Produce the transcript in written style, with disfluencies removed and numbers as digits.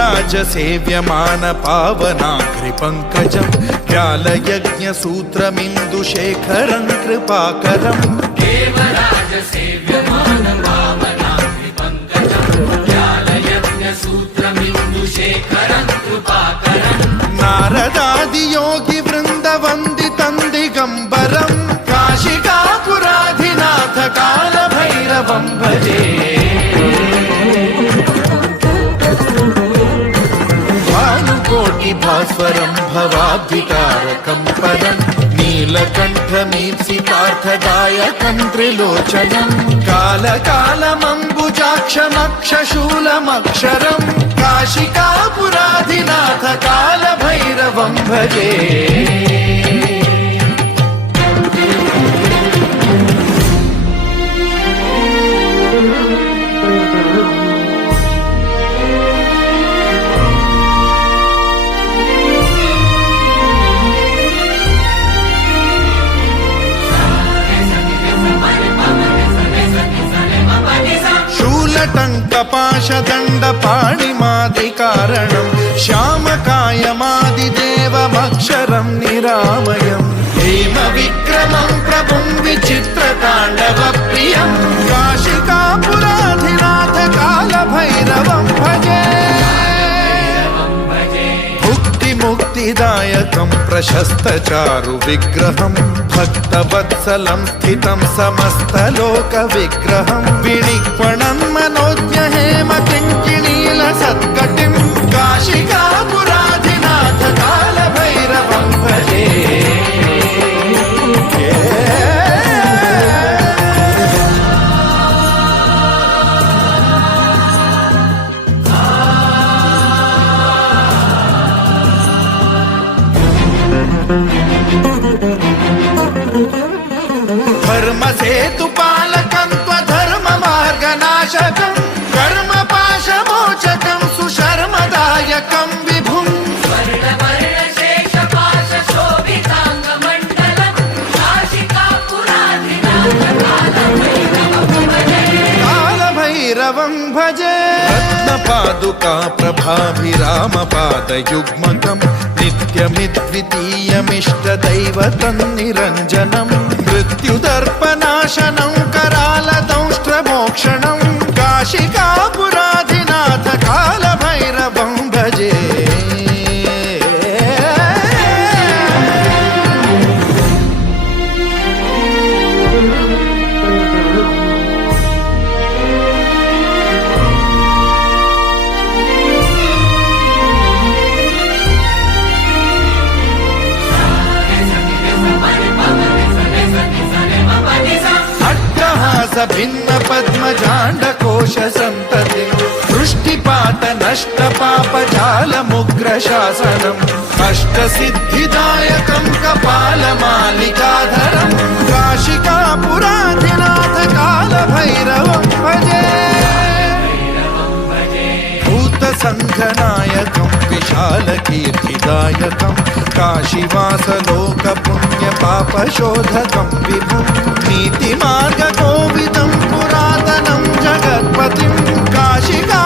देवराज सेव्यमान पावनाग्रिपङ्कजं व्यालयज्ञसूत्रमिन्दुशेखरं कृपाकरम् देवराज सेव्यमान पावनाग्रिपङ्कजं व्यालयज्ञसूत्रमिन्दुशेखरं कृपाकरम् नारदादियोगिवृन्दवन्दितं दिगम्बरं काशिकापुराधिनाथ कालभैरवं भजे भास्वरं भवाब्धितारकं परं नीलकण्ठमीप्सितार्थदायकं त्रिलोचनं कालकालमम्बुजाक्षमक्षशूलमक्षरं काशिकापुराधिनाथ कालभैरवं भजे टङ्कपाशदण्डपाणिमादिकारणं श्यामकायमादिदेवमक्षरं निरामयं हेमविक्रमं प्रभुं विचित्रताण्डवप्रियं काशिकापुराधिनाथ कालभैरवं भजे मुक्तिदायकं प्रशस्तचारु विग्रहं भक्तवत्सलं स्थितं समस्तलोकविग्रहं विनिक्वणं मनोज्ञहेमकिङ्किणीलसत्कटिं काशिकापुराधिनाथ कालभैरवं भजे धर्मसेतुपालकं त्वधर्ममार्गनाशकं कर्मपाशमोचकं सुशर्मदायकं विभुं स्वर्णवर्णशेषपाशशोभिताङ्गमण्डलं कालभैरवं भजे रत्नपादुका प्रभाभिरामपादयुग्मकं नित्यमिद्वितीयमिष्टदैवतं निरञ्जनं मृत्युदर्पनाशनं करालदंष्ट्रमोक्षणं काशिकापुराधिनाथ कालभैरवं भजे भिन्न पद्मजाण्डकोश सन्तति वृष्टिपात नष्ट पापजालमुग्रशासनम् अष्टसिद्धिदायकं कपालमालिकाधरं काशिकापुराधिनाथ कालभैरवं भजे भूतसङ्घनायकं विशालकीर्तिदायकं काशीवासलोकपुण्यपापशोधकं विभुं नीतिमार्गकोविदं पुरातनं जगत्पतिं काशिका